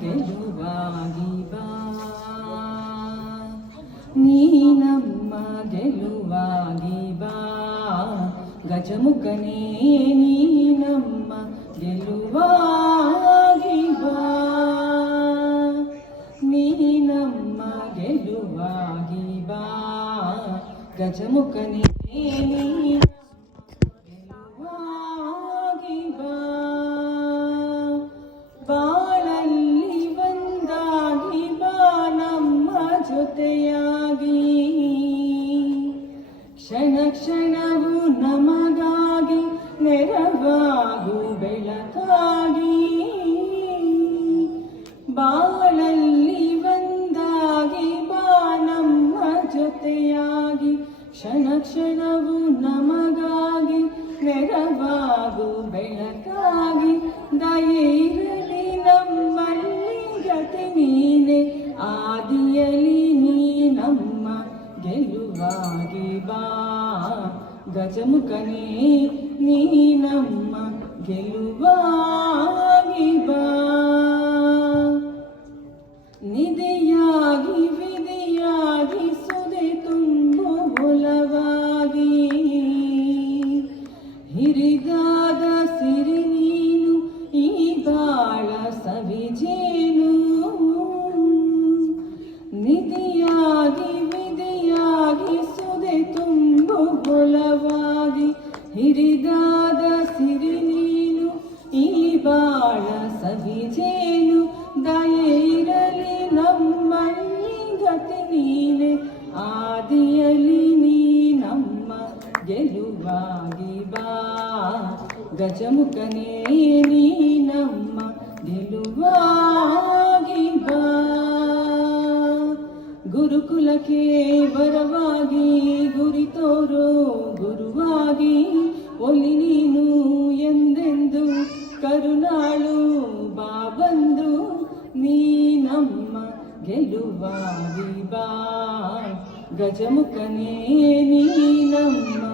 ಗೆಲುವಾಗಿ ಬಾ, ನೀ ನಮ್ಮ ಗೆಲುವಾಗಿ ಬಾ, ಗಜಮುಖನೇ ನೀ ನಮ್ಮ ಗೆಲುವಾಗಿ ಬಾ, ನೀ ನಮ್ಮ ಗೆಲುವಾಗಿ ಬಾ, ಗಜಮುಖನೇ ನೀ ಗೆಲುವಾಗಿ ಬಾ, ಬಾಳಲ್ಲಿ ಒಂದಾಗಿ ಬಾ ನಮ್ಮ ಜೊತೆಯಾಗಿ, ಕ್ಷಣ ಕ್ಷಣವು ನಮಗಾಗಿ ನೆರವಾಗು ಬೆಳಕಾಗಿ, ಬಾಳಲ್ಲಿ ಒಂದಾಗಿ ಬಾ ನಮ್ಮ ಜೊತೆಯಾಗಿ, ಕ್ಷಣ ಕ್ಷಣವು ನಮಗಾಗಿ ನೆರವಾಗು ಬೆಳಕಾಗಿ, ದಯೆ ಇರಲಿ ನಮ್ಮಲ್ಲಿ ಗತಿ ನೀನೆ, ಆದಿಯಲಿ ನೀ ನಮ್ಮ ಗೆಲುವಾಗಿ ಬಾ, ಗಜಮುಖನೇ ನೀ ನಮ್ಮ ಗೆಲುವಾಗಿ ಬಾ, ನಿಧಿಯಾಗಿ ವಿಧಿಯಾಗಿ ಸುದೆ ತುಂಬು ಒಲವಾಗಿ, ಹಿರಿದಾದ ಸಿರಿ ನೀನು ಈ ಬಾಳ ಸವಿಜೇನು, ನಿಧಿಯಾಗಿ ವಿಧಿಯಾಗಿ ಸುದೆ ತುಂಬು ಒಲವಾಗಿ, ಹಿರಿದಾದ ಸಿರಿ ನೀನು ಈ ಬಾಳ ಸವಿಜೇನು, ದಯೆ ಇರಲಿ ನಮ್ಮಲ್ಲಿ ಗತಿ ನೀನೆ, ಆದಿಯಲಿ ನೀ ನಮ್ಮ ಗೆಲುವಾಗಿ ಬಾ, ಗಜಮುಖನೇ ನೀ ನಮ್ಮ ಗೆಲುವಾಗಿ ಬಾ, ಗುರುಕುಲಕ್ಕೆ ವರವಾಗಿ ಗುರಿ ತೋರೋ ಗುರುವಾಗಿ, ಒಲಿ ನೀನು ಎಂದೆಂದು ಕರುಣಾಳು ಬಾ ಬಂದು, ನೀ ನಮ್ಮ ಗೆಲುವಾಗಿ ಬಾ, ಗಜಮುಖನೇ ನೀ ನಮ್ಮ